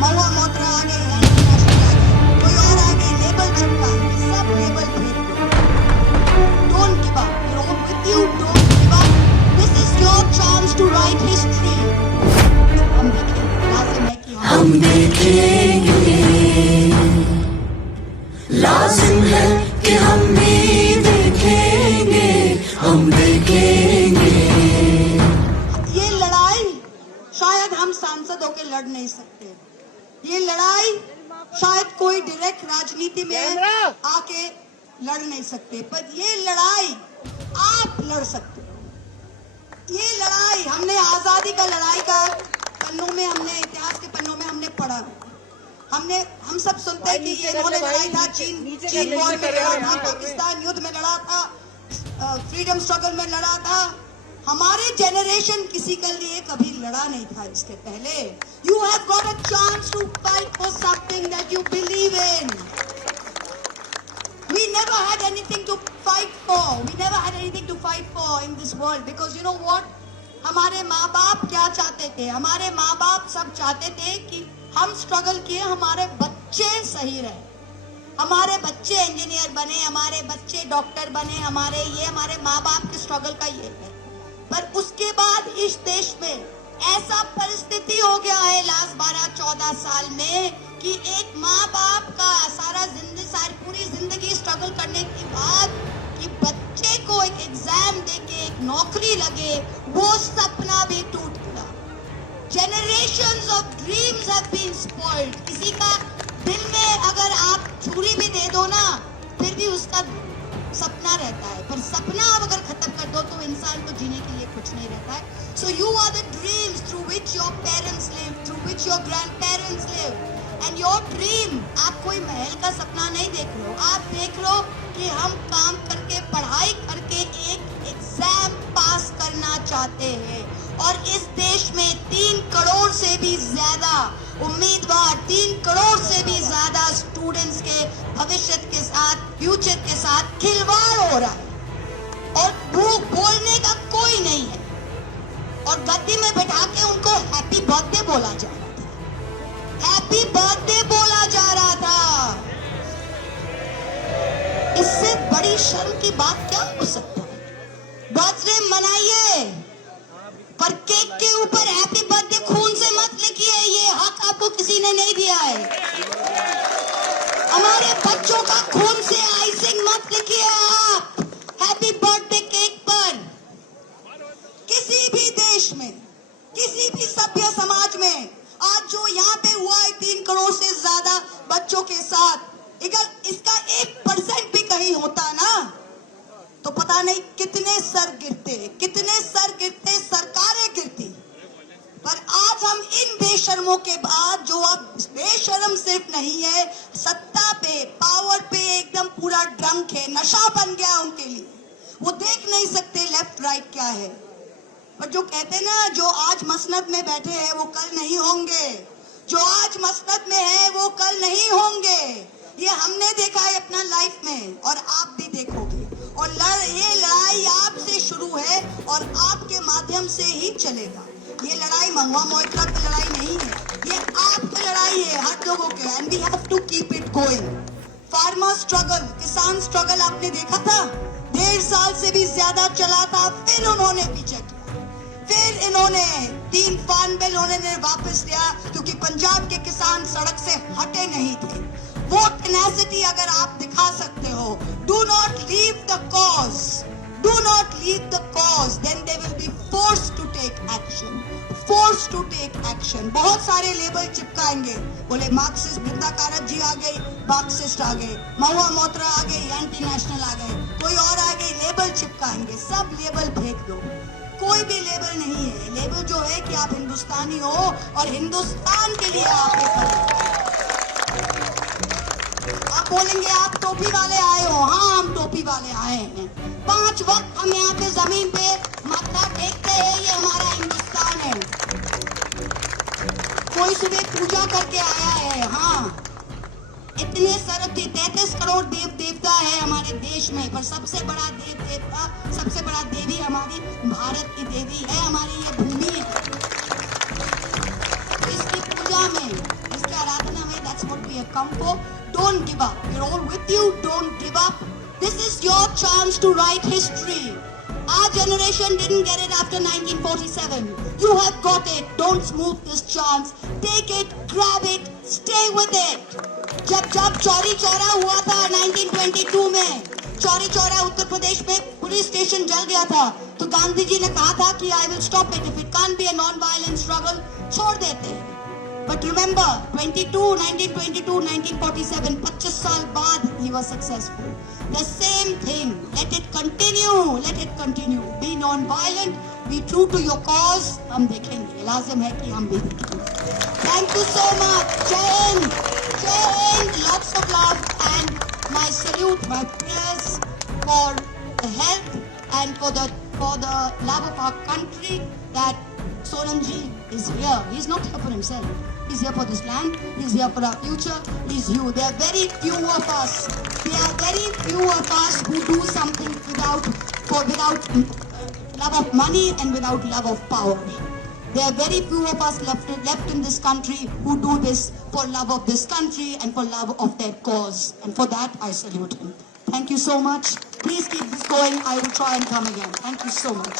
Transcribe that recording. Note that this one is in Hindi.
महुआ मोत्रा आ गई, इंटरनेशनल आ गई, कोई और आ गई, लेबल चिपकाएंगे, सब लेबल फेंक दो। Don't give up, you know, with you don't give up. This is your chance to write history. हम देखेंगे, लाजिम है कि हम देखेंगे, लाजिम है कि हम भी देखेंगे, हम देखेंगे। ये लड़ाई शायद हम सांसद होकर लड़ नहीं सकते, ये लड़ाई शायद कोई डायरेक्ट राजनीति में आके लड़ नहीं सकते, पर ये लड़ाई आप लड़ सकते हो। ये लड़ाई हमने आजादी का लड़ाई का पन्नों में, हमने इतिहास के पन्नों में हमने पढ़ा। हम सब सुनते हैं कि ये इन्होंने लड़ाई था, चीन वॉर में लड़ा था, पाकिस्तान युद्ध में लड़ा था, फ्रीडम स्ट्रगल में लड़ा था। हमारे जनरेशन किसी के लिए कभी लड़ा नहीं था इसके पहले। You have got a chance to fight for something that you believe in. We never had anything to fight for. We never had anything to fight for in this world because you know what? हमारे माँ बाप क्या चाहते थे? हमारे माँ बाप सब चाहते थे कि हम स्ट्रगल किए, हमारे बच्चे सही रहे, हमारे बच्चे इंजीनियर बने, हमारे बच्चे डॉक्टर बने, हमारे माँ बाप के स्ट्रगल का ये है। पर उसके बाद इस देश में ऐसा परिस्थिति हो गया है लास्ट 12-14 साल में कि एक माँ बाप का सारी पूरी जिंदगी स्ट्रगल करने के बाद कि बच्चे को एक एग्जाम देके एक नौकरी लगे, वो सपना भी टूट गया। Generations of dreams have been spoiled. किसी का दिल में अगर आप छुरी भी दे दो ना, फिर भी उसका सपना रहता है, पर सपना आप अगर खत्म कर दो तो इंसान को जीने के लिए कुछ नहीं रहता है। So you are the dreams through which your parents live, through which your grandparents live, and your dream, आप कोई महल का सपना नहीं देख रहे हो, आप देख रहे हो कि हम काम करके, पढ़ाई करके एक एग्जाम पास करना चाहते हैं। और इस देश में 3 करोड़ से भी ज्यादा उम्मीदवार, 3 करोड़ से भी ज्यादा स्टूडेंट्स के भविष्य के साथ, फ्यूचर के साथ खिलवाड़ हो रहा है और वो बोलने का कोई नहीं है। और गद्दी में बैठा के उनको हैप्पी बर्थडे बोला जा रहा था, हैप्पी बर्थडे बोला जा रहा था। इससे बड़ी शर्म की बात क्या हो सकता है? बर्थडे मनाइए, पर केक के ऊपर हैप्पी बर्थडे खून से मत लिखिए, ये हक आपको किसी ने नहीं दिया है। हमारे बच्चों का खून से आइसिंग मत लिखिए आप हैप्पी बर्थडे केक पर। किसी भी देश में, किसी भी सभ्य समाज में आज जो यहाँ पे हुआ है 3 करोड़ से ज्यादा बच्चों के साथ, अगर इसका 1% भी कहीं होता ना तो पता नहीं कितने सर गिरते, सरकारें गिरती। पर आज हम इन बेशर्मों के बाद, जो अब बेशर्म सिर्फ नहीं है, सत्ता पे, पावर पे एकदम पूरा ड्रंक है, नशा बन गया उनके लिए, वो देख नहीं सकते लेफ्ट राइट क्या है। पर जो कहते ना, जो आज मसनद में बैठे हैं वो कल नहीं होंगे, जो आज मसनद में है वो कल नहीं होंगे। ये हमने देखा है अपना लाइफ में और आप भी देखोगे। और ये लड़ाई आपसे शुरू है और आपके माध्यम से ही चलेगा। ये लड़ाई महुआ मोत्रा की लड़ाई नहीं है, ये आपकी लड़ाई है, हर लोगों के। And we have to keep it going. Farmer struggle, किसान स्ट्रगल आपने देखा था, 1.5 साल से भी ज्यादा चला था, फिर उन्होंने पीछे किया, फिर इन्होंने 3 फार्म बिल उन्होंने वापस लिया क्योंकि पंजाब के किसान सड़क से हटे नहीं थे। वो टेनेसिटी अगर आप दिखा सकते हो, do not leave the cause, do not leave the cause, then they will be forced to take action, forced to take action. बहुत सारे लेबल चिपकाएंगे, बोले मार्क्सिस्ट बृंदा कारत जी आ गई, मार्क्सिस्ट आ गए, महुआ मोत्रा आ गई, एंटी नेशनल आ गए, कोई और आ गई, लेबल चिपकाएंगे, सब लेबल फेंक दो। कोई भी लेबल नहीं है। लेबल जो है कि आप हिंदुस्तानी हो और हिंदुस्तान के लिए आप बोलेंगे आप टोपी वाले आए हो, हाँ हम टोपी वाले आए हैं। 5 वक्त हम यहाँ पे जमीन पे माथा टेकते हैं, ये हमारा हिंदुस्तान है। कोई सुबह पूजा करके आया है, हाँ इतने 33 करोड़ देव देवता है हमारे देश में, पर सबसे बड़ा देव देवता, सबसे बड़ा देवी हमारी भारत की देवी है, हमारी ये भूमि है। इसकी पूजा में, इसके have come for. Don't give up. We're all with you. Don't give up. This is your chance to write history. Our generation didn't get it after 1947. You have got it. Don't smooth this chance. Take it, grab it, stay with it. जब चौरी चौरा हुआ था 1922 में, चौरी चौरा उत्तर प्रदेश में पुलिस स्टेशन जल गया था, तो गांधी जी ने कहा था कि I will stop it. If it can't be a non-violent struggle, छोड़ देते हैं. But remember, 1922, 1947, 25 साल बाद he was successful. The same thing. Let it continue. Let it continue. Be non-violent. Be true to your cause. हम देखेंगे. लाजिम है कि हम भी देखेंगे. Thank you so much. Jai Hind. Jai Hind. Lots of love and my salute, my prayers for the health and for the love of our country that Sonamji is here. He's not here for himself. He's here for this land. He's here for our future. He's you. There are very few of us. There are very few of us who do something without love of money and without love of power. There are very few of us left in this country who do this for love of this country and for love of their cause. And for that, I salute him. Thank you so much. Please keep this going. I will try and come again. Thank you so much.